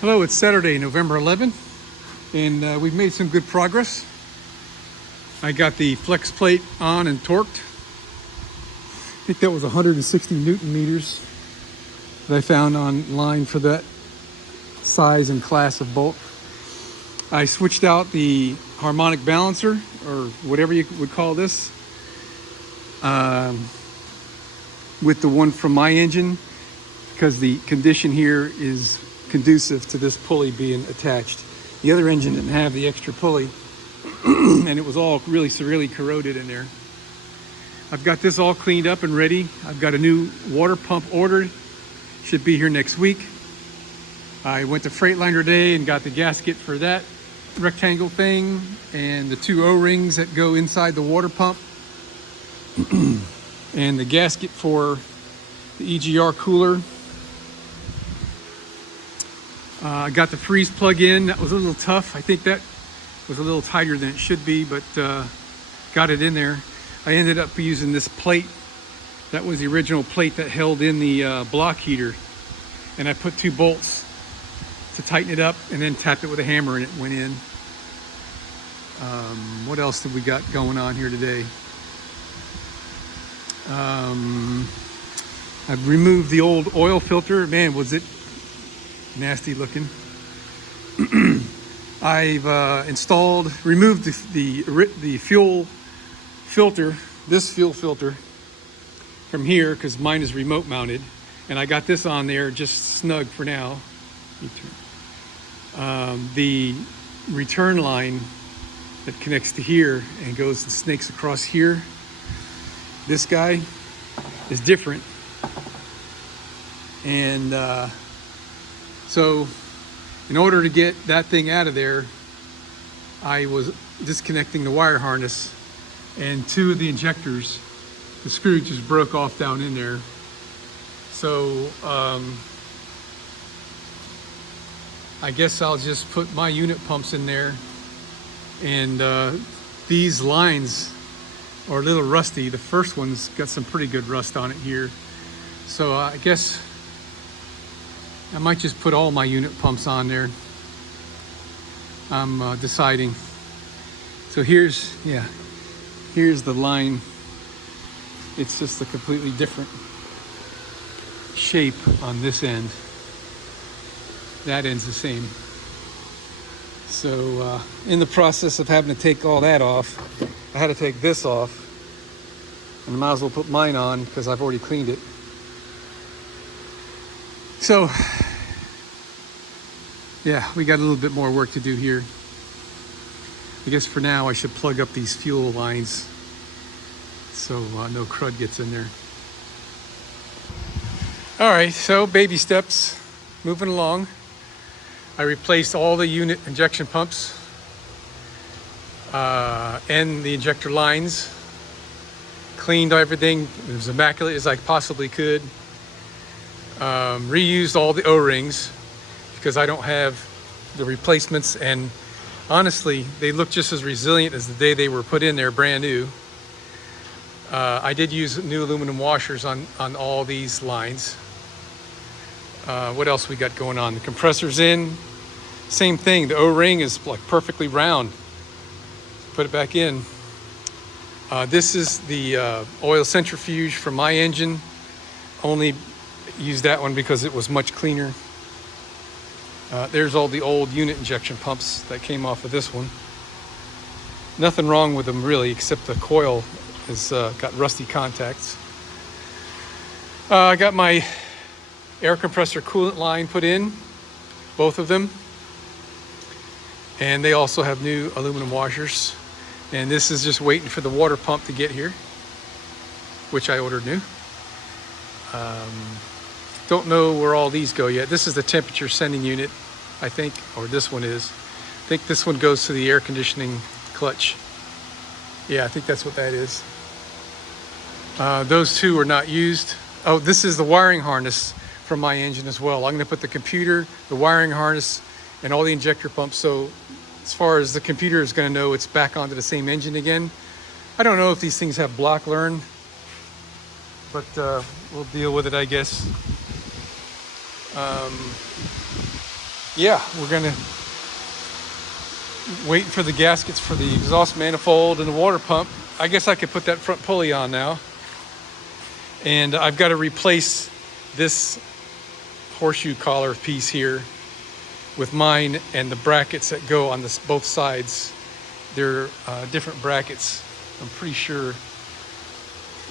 Hello, it's Saturday, November 11th, and we've made some good progress. I got the flex plate on and torqued. I think that was 160 Newton meters that I found online for that size and class of bolt. I switched out the harmonic balancer, or whatever you would call this, with the one from my engine, because the condition here is conducive to this pulley being attached. The other engine didn't have the extra pulley and it was all really severely corroded in there. I've got this all cleaned up and ready. I've got a new water pump ordered. Should be here next week. I went to Freightliner today and got the gasket for that rectangle thing and the two O-rings that go inside the water pump and the gasket for the EGR cooler. I got the freeze plug in. That was a little tough. I think that was a little tighter than it should be, but got it in there. I ended up using this plate. That was the original plate that held in the block heater. And I put two bolts to tighten it up and then tapped it with a hammer and it went in. What else did we got going on here today? I've removed the old oil filter. Man, was it nasty looking. I've removed the fuel filter, this fuel filter from here because mine is remote mounted, and I got this on there just snug for now. The return line that connects to here and goes and snakes across here, this guy is different, and so in order to get that thing out of there, I was disconnecting the wire harness, and two of the injectors, the screw just broke off down in there. So I guess I'll just put my unit pumps in there, and these lines are a little rusty. The first one's got some pretty good rust on it here. So I guess I might just put all my unit pumps on there. I'm deciding. So here's the line. It's just a completely different shape on this end. That end's the same. So in the process of having to take all that off, I had to take this off, and I might as well put mine on because I've already cleaned it. So, yeah, we got a little bit more work to do here. I guess for now I should plug up these fuel lines so no crud gets in there. All right, so baby steps, moving along. I replaced all the unit injection pumps and the injector lines, cleaned everything as immaculate as I possibly could. Reused all the O-rings because I don't have the replacements, and honestly they look just as resilient as the day they were put in there brand new. I did use new aluminum washers on all these lines. What else we got going on? The compressor's in, same thing. The O-ring is like perfectly round. Put it back in. This is the oil centrifuge from my engine. Only used that one because it was much cleaner. There's all the old unit injection pumps that came off of this one. Nothing wrong with them really, except the coil has got rusty contacts. I got my air compressor coolant line put in, both of them. And they also have new aluminum washers. And this is just waiting for the water pump to get here, which I ordered new. Don't know where all these go yet. This is the temperature sending unit, I think, or this one is. I think this one goes to the air conditioning clutch. Yeah, I think that's what that is. Those two are not used. Oh, this is the wiring harness from my engine as well. I'm gonna put the computer, the wiring harness, and all the injector pumps. So as far as the computer is gonna know, it's back onto the same engine again. I don't know if these things have block learn, but we'll deal with it, I guess. yeah, we're gonna wait for the gaskets for the exhaust manifold and the water pump. I guess I could put that front pulley on now. And I've got to replace this horseshoe collar piece here with mine and the brackets that go on both sides. They're different brackets. I'm pretty sure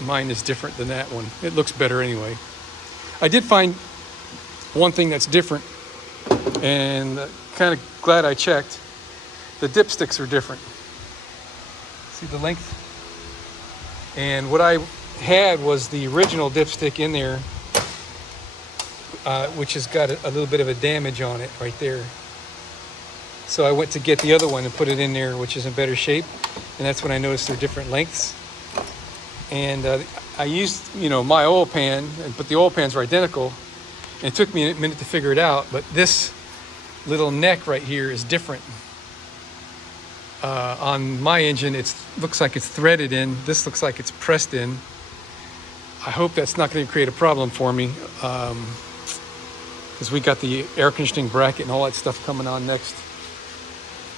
mine is different than that one. It looks better anyway. I did find one thing that's different, and kind of glad I checked. The dipsticks are different. See the length? And what I had was the original dipstick in there, which has got a little bit of a damage on it right there. So I went to get the other one and put it in there, which is in better shape. And that's when I noticed they're different lengths. And I used, my oil pan, but the oil pans are identical. And it took me a minute to figure it out, but this little neck right here is different. On my engine, it looks like it's threaded in. This looks like it's pressed in. I hope that's not going to create a problem for me, because we got the air conditioning bracket and all that stuff coming on next.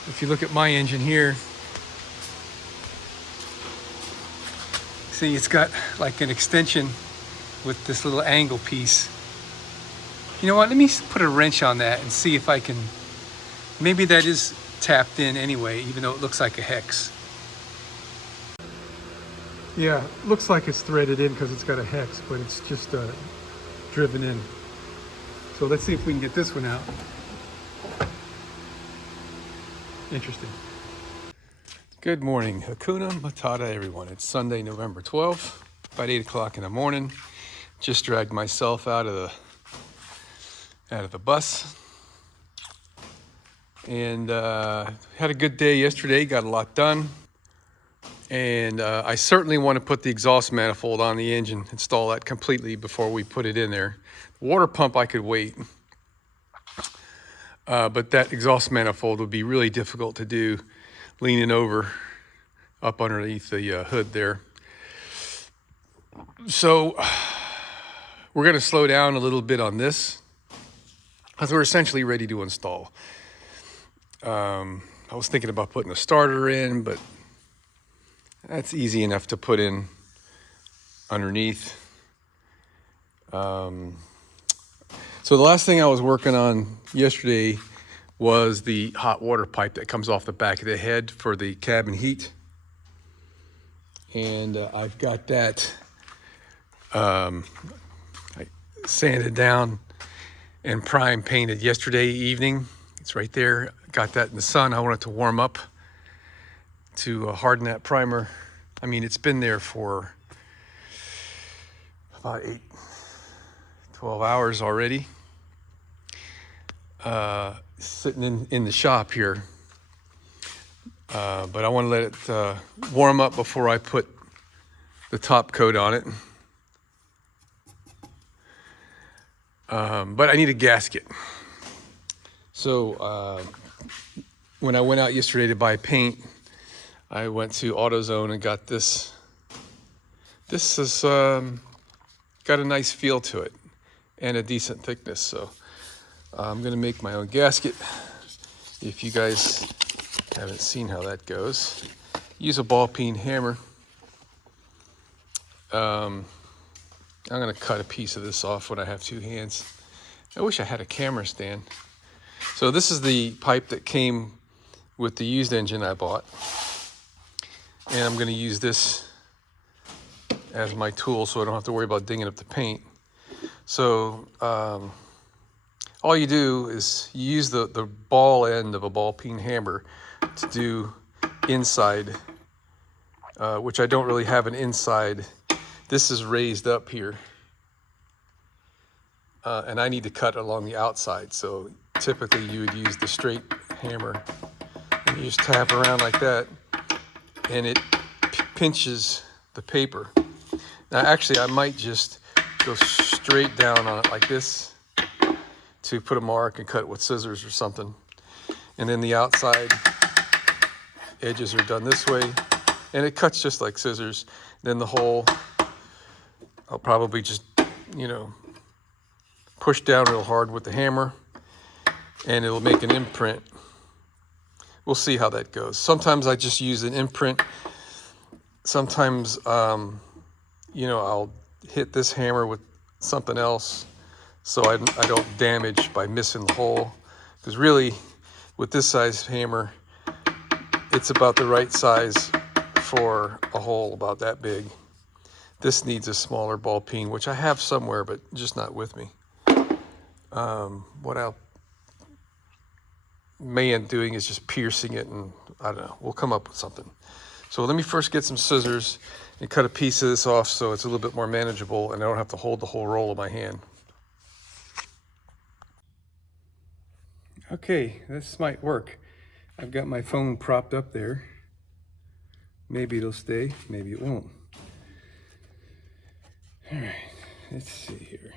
If you look at my engine here, see it's got like an extension with this little angle piece. You know what, let me put a wrench on that and see if I can, maybe that is tapped in anyway, even though it looks like a hex. Yeah, looks like it's threaded in because it's got a hex, but it's just driven in. So let's see if we can get this one out. Interesting. Good morning, Hakuna Matata, everyone. It's Sunday, November 12th, about 8 o'clock in the morning. Just dragged myself out of the bus, and had a good day yesterday. Got a lot done, and I certainly want to put the exhaust manifold on the engine, install that completely before we put it in there. The water pump I could wait, but that exhaust manifold would be really difficult to do leaning over up underneath the hood there. So we're going to slow down a little bit on this, because we're essentially ready to install. I was thinking about putting a starter in, but that's easy enough to put in underneath. So the last thing I was working on yesterday was the hot water pipe that comes off the back of the head for the cabin heat. And I've got that I sanded down and prime painted yesterday evening. It's right there. Got that in the sun. I want it to warm up to harden that primer. I mean, it's been there for about 12 hours already. Sitting in the shop here. But I want to let it warm up before I put the top coat on it. But I need a gasket. So when I went out yesterday to buy paint, I went to AutoZone and got this. This has got a nice feel to it and a decent thickness. So I'm going to make my own gasket. If you guys haven't seen how that goes, use a ball peen hammer. I'm going to cut a piece of this off when I have two hands. I wish I had a camera stand. So this is the pipe that came with the used engine I bought. And I'm going to use this as my tool so I don't have to worry about dinging up the paint. So all you do is you use the ball end of a ball peen hammer to do inside, which I don't really have an inside. This is raised up here, and I need to cut along the outside. So typically you would use the straight hammer, and you just tap around like that, and it pinches the paper. Now actually I might just go straight down on it like this to put a mark and cut it with scissors or something. And then the outside edges are done this way, and it cuts just like scissors. Then the hole, I'll probably just, push down real hard with the hammer and it'll make an imprint. We'll see how that goes. Sometimes I just use an imprint. Sometimes, you know, I'll hit this hammer with something else so I don't damage by missing the hole. Because really, with this size hammer, it's about the right size for a hole about that big. This needs a smaller ball peen, which I have somewhere, but just not with me. What I may end doing is just piercing it, and I don't know, we'll come up with something. So let me first get some scissors and cut a piece of this off so it's a little bit more manageable and I don't have to hold the whole roll in my hand. Okay, this might work. I've got my phone propped up there. Maybe it'll stay, maybe it won't. All right, let's see here.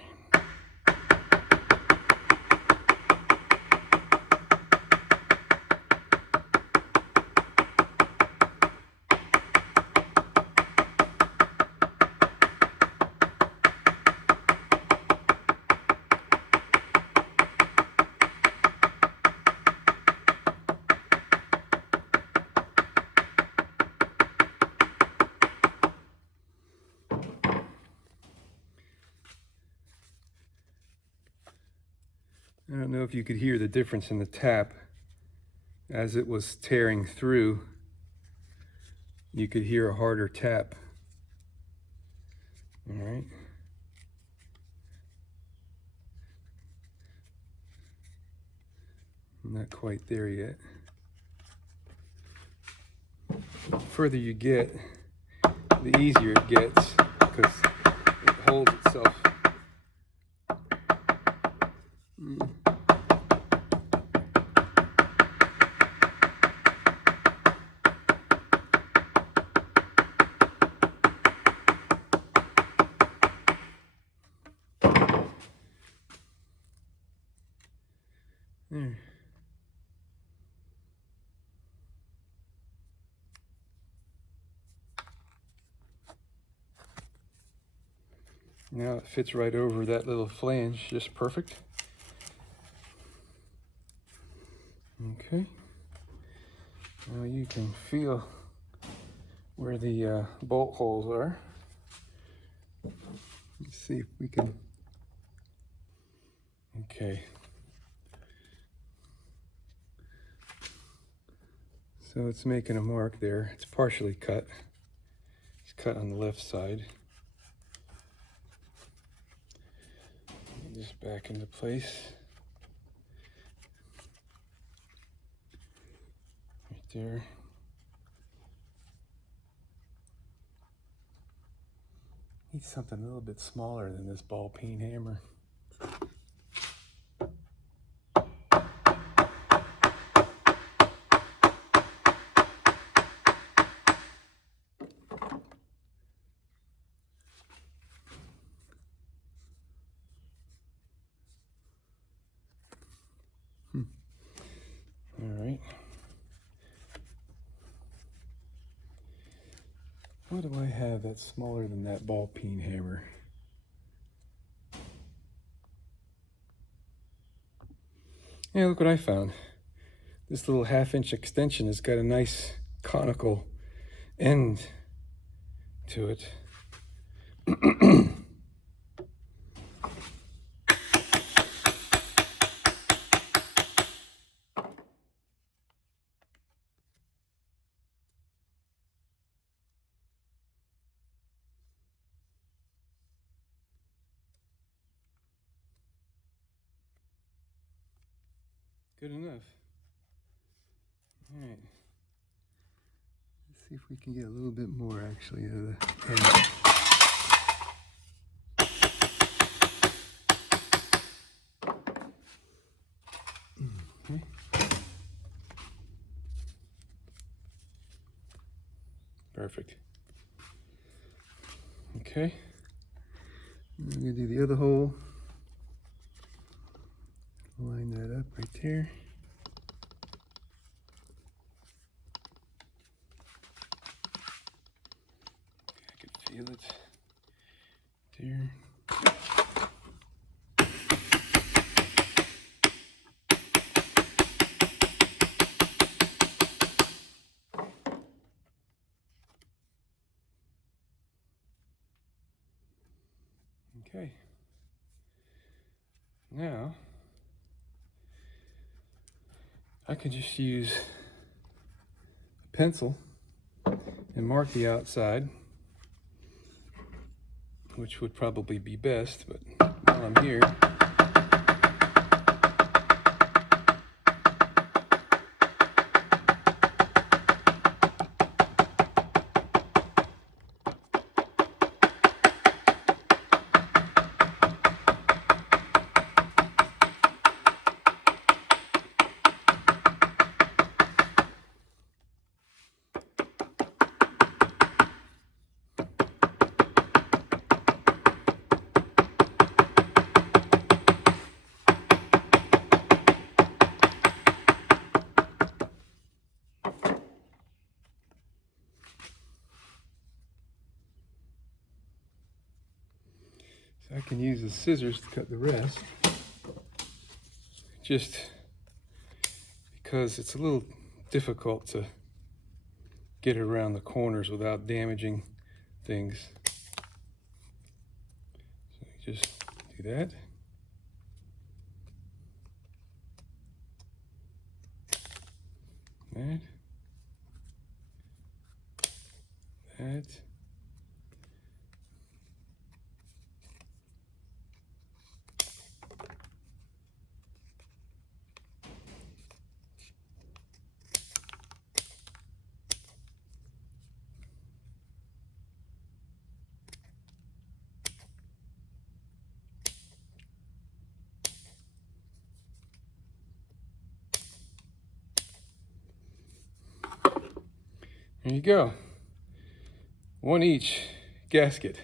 I don't know if you could hear the difference in the tap. As it was tearing through, you could hear a harder tap. All right. I'm not quite there yet. The further you get, the easier it gets because it holds itself. There. Now it fits right over that little flange, just perfect. Okay. Now you can feel where the bolt holes are. Let's see if we can. Okay. So it's making a mark there. It's partially cut. It's cut on the left side. Just back into place. Right there. Need something a little bit smaller than this ball peen hammer. All right. What do I have that's smaller than that ball peen hammer? Yeah, look what I found. This little 1/2-inch extension has got a nice conical end to it. Good enough. All right. Let's see if we can get a little bit more actually out of the end. Okay. Perfect. Okay. I'm going to do the other hole. Line that up right there. I can feel it there. I could just use a pencil and mark the outside, which would probably be best, but while I'm here, I can use the scissors to cut the rest, just because it's a little difficult to get around the corners without damaging things. So you just do that. That. There you go. One each gasket.